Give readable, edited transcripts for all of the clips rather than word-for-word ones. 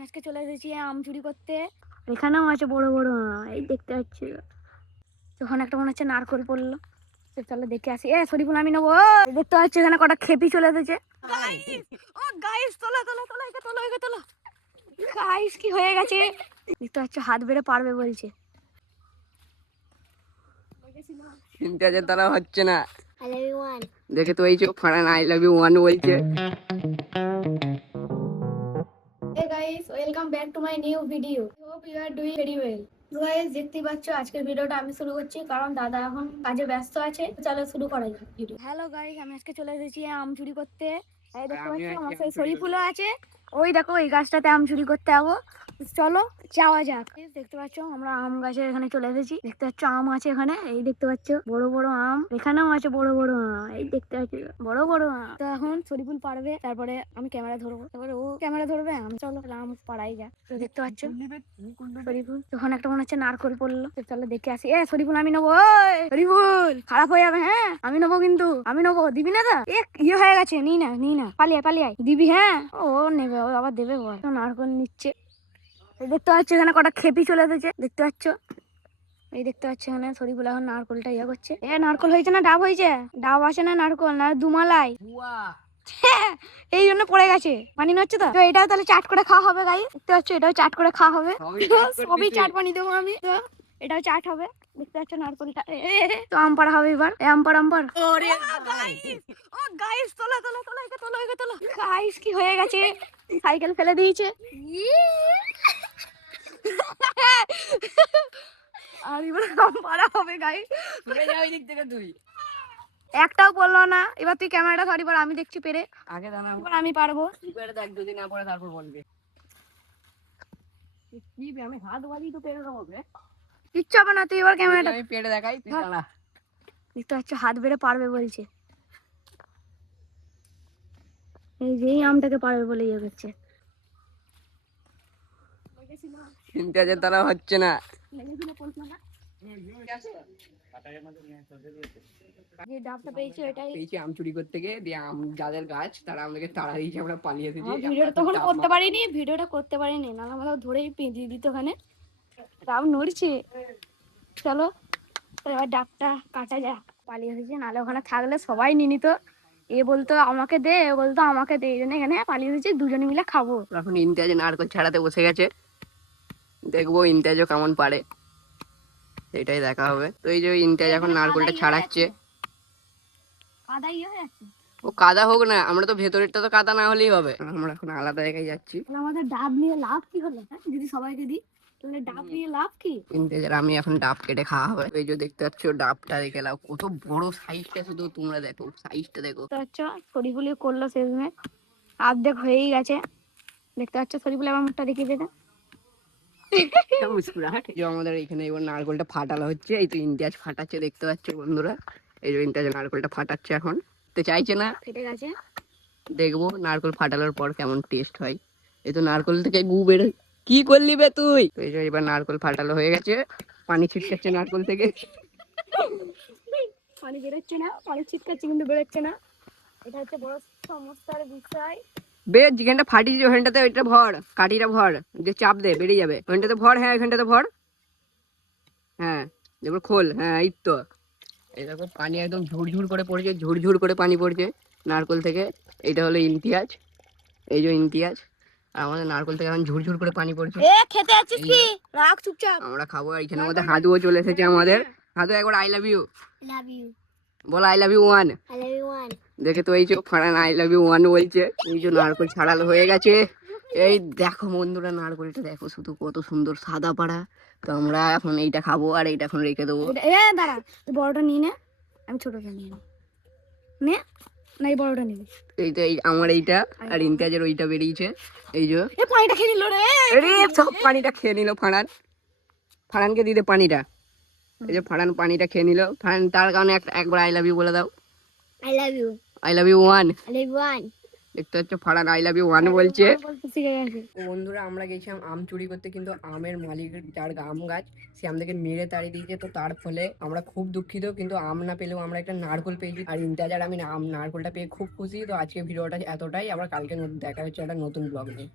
আমি আজকে চলে এসেছি আম চুরি করতে। এখানেও আছে বড় বড় আম, এই দেখতে পাচ্ছি। তখন একটা মনে হচ্ছে নারকল পড়লো। চলো দেখে আসি। শরীফুল আমি নেবো। দেখতে পাচ্ছি এখানে কটা খেপি চলে এসেছে। ও গাইস, তোলো তোলো তোলো, একে তোলো, একে তোলো। গাইস কি হয়ে গেছে দেখতে পাচ্ছ, হাত বেড়ে পারবে বলছে। ইন্টাজের দ্বারা হচ্ছে না, দেখে তো এই চোখ ফাড়ান আই লাভ ইউ ওয়ান বলছে। Hey guys, welcome back to my new video. Hope you are doing very well. Guys দেখতেই পাচ্ছ আজকের ভিডিওটা আমি শুরু করছি কারণ দাদা এখন কাজে ব্যস্ত আছে। চলো শুরু করা যাক ভিডিও। হ্যালো গাইস, আমি আজকে চলে এসেছি আম চুরি করতে। এই দেখতে পাচ্ছ আমার সাথে শরীফুলও আছে। ওই দেখো এই গাছটাতে আম চুরি করতে যাবো। চলো যাওয়া যাক। দেখতে পাচ্ছ আমরা আম গাছের এখানে চলে এসেছি। দেখতে পাচ্ছ আম আছে এখানে, এই দেখতে পাচ্ছ বড় বড় আম। এখানেও আছে বড় বড় আম, এই দেখতে পাচ্ছ বড় বড় আম। তো এখন শরীফুল পারবে, তারপরে আমি ক্যামেরা ধরবো, তারপরে ও ক্যামেরা ধরবে। আমি চলো আম পাড়াই যাক। তো দেখতে পাচ্ছ শরীফুল তখন একটা মনে হচ্ছে নারকল পড়লো। তো চলো দেখে আসি। শরীফুল আমি নেবো। শরীফুল খারাপ হয়ে যাবে, হ্যাঁ আমি নেবো, কিন্তু আমি নেবো। দিবি না? ইয়ে হয়ে গেছে, নি না পালিয়ে পালিয়ে দিবি। হ্যাঁ ও নেবে, ও আবার দেবে। বল তো নারকল নিচ্ছে। দেখতে পাচ্ছ এখানে কটা খেপি চলে এসেছে, দেখতে পাচ্ছ। এই দেখতে পাচ্ছ এখানে শরীফুল এখন নারকলটা ইয়ে করছে। নারকল হয়েছে না ডাব হয়েছে? ডাব আসে না নারকল, না দুমালাই। এই জন্য পড়ে গেছে, পানি নচ্ছে তো। এটাও তাহলে চাট করে খাওয়া হবে গাই। দেখতে পাচ্ছ এটাও চাট করে খাওয়া হবে। সবই চাট পানি দেবো আমি তো, এটাও চাট হবে। দেখতে পাচ্ছ নারকলটা। তো আম পাড়া হবে এবার। আম পাড়। ও গাইস, তোলো তোলো তোলো, একে তোলো, একে তোলো। গাইস কি হয়ে গেছে, সাইকেল ফেলে দিয়েছে। আর এবার আম পাড়া হবে গাইস। তুই একটাও বললো না। এবার তুই ক্যামেরাটা ধর, এবার আমি দেখছি পেরে। আগে জানা এবার আমি পারবো। দেখ, যদি না পড়ে তারপর বলবি। কি আমি হাত বাড়ি তো পেরে দেবো। কিচ্ছু হবে না, তুই এবার ক্যামেরাটা। আমি পেড়ে দেখাই, তুই জানা। দেখতে পাচ্ছ হাত বেড়ে পারবে বলছে। এই যে এই আমটাকে পারবে বলে ইয়ে করছে। ইন্টাজের দ্বারা হচ্ছে না। যে ডাবটা পেয়েছি ওটাই পেয়েছি আম চুরি করতে গিয়ে, দিয়ে আম যাদের গাছ তারা আমাদেরকে তাড়া দিয়েছে, আমরা পালিয়ে এসেছি। ভিডিওটা তখন করতে পারিনি, নাহলে আমরা ধরেই পেঁচিয়ে দিত ওখানে। ডাব নড়ছে। চলো এবার ডাবটা কাটা যাক। পালিয়ে এসেছি, নাহলে ওখানে থাকলে সবাই নিয়ে নিত। এ বলতো আমাকে দে, এ বলতো আমাকে দে, এই জন্য এখানে পালিয়ে এসেছি, দুজনে মিলে খাবো। এখন ইন্টাজে নারকল ছাড়াতে বসে গেছে, দেখবো ইন্টাজও কেমন পারে, এটাই দেখা হবে। তো এই যে ইন্টাজ এখন নারকলটা ছাড়াচ্ছে। কাদা ইয়ে হয়ে যাচ্ছে। ও কাদা হোক না, আমরা তো ভেতরেরটা তো কাদা না হলেই হবে। আমরা এখন আলাদা জায়গায় যাচ্ছি। আমাদের ডাব নিয়ে লাভ কি হলো? যদি সবাইকে দিই তাহলে ডাব নিয়ে লাভ কি? ইন্টাজের আমি এখন ডাব কেটে খাওয়া হবে। এই যে দেখতে পাচ্ছ ডাবটা, দেখে নাও কত বড় সাইজটা, শুধু তোমরা দেখো সাইজটা দেখো। দেখতে পাচ্ছ শরীফুলি করলো শেষমে, অর্ধেক হয়েই গেছে। দেখতে পাচ্ছ শরীফুল আমার মুখটা দেখিয়ে দেবে। আমাদের এখানে এবার নারকলটা ফাটানো হচ্ছে। এই তো ইন্টাজ ফাটাচ্ছে, দেখতে পাচ্ছ বন্ধুরা। এই যে ইন্টাজ নারকলটা ফাটাচ্ছে, এখন তো চাইছে না, ফেটে গেছে। দেখবো নারকল ফাটানোর পর কেমন টেস্ট হয়। এই তো নারকল থেকে গু বের, কি করলি বে তুই? এই যে এবার নারকল ফাটানো হয়ে গেছে, পানি ছিটকাচ্ছে নারকল থেকে। পানি বেরোচ্ছে না, পানি ছিটকাচ্ছে কিন্তু বেরোচ্ছে না। এটা হচ্ছে বড় সমস্যার বিষয়। বে যেখানটা ফাটিয়েছে ওখানটাতে ওইটা ভর, কাঠিটা ভর, যে চাপ দে বেরিয়ে যাবে। ওখানটাতে ভর, হ্যাঁ ওখানটাতে ভর, হ্যাঁ এবার খোল, হ্যাঁ এই তো। এই দেখো পানি একদম ঝুরঝুর করে পড়ছে, ঝুরঝুর করে পানি পড়ছে নারকল থেকে। এইটা হলো ইমতিয়াজ, এই যে ইমতিয়াজ। আর আমাদের নারকল থেকে এখন ঝুরঝুর করে পানি পড়ছে। খেতে যাচ্ছিস কি? রাখ চুপচাপ। আমরা খাবো। আর এখানের মধ্যে হাদুও চলে এসেছে আমাদের। হাদু একবার আই লাভ ইউ বল, আই লাভ ইউ ওয়ান। দেখে তো এই চোখ ফাড়ান আই লাভ ইউ ওয়ান বলছে। এই যে নারকল ছাড়ালো হয়ে গেছে। এই দেখো বন্ধুরা, নারকলটা দেখো শুধু কত সুন্দর সাদা পাড়া। তো আমরা এখন এইটা খাবো, আর এইটা এখন রেখে দেবো। দাঁড়া, তুই বড়টা নিয়ে নে, আমি ছোটটা নিয়ে নে। না এই বড়টা নিবি। এই তো এই আমার এইটা, আর ইমতিয়াজের ওইটা বেরিয়েছে। এই যে পানিটা খেয়ে নিল রে। রে, সব পানিটা খেয়ে নিল ফাড়ান। ফাড়ানকে দিতে পানিটা। এই যে ফাড়ান পানিটা খেয়ে নিল। ফাড়ান তার কারণে একবার আই লাভ ইউ বলে দাও। I love you. I love you one. I love you one. দেখতে হচ্ছে ফাড়ান আই লাভ ইউ ওয়ান বলছে। বন্ধুরা আমরা গেছিলাম আম চুরি করতে, কিন্তু আমের মালিক যার আম গাছ, সে আমাদেরকে মেরে তাড়িয়ে দিয়েছে। তো তার ফলে আমরা খুব দুঃখিত, কিন্তু আম না পেলেও আমরা একটা নারকল পেয়েছি। আর ইন্টাজার আমি নারকলটা পেয়ে খুব খুশি। তো আজকে ভিডিওটা এতটাই, আবার কালকে দেখা হচ্ছে একটা নতুন ব্লগ নিয়ে।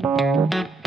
যায়।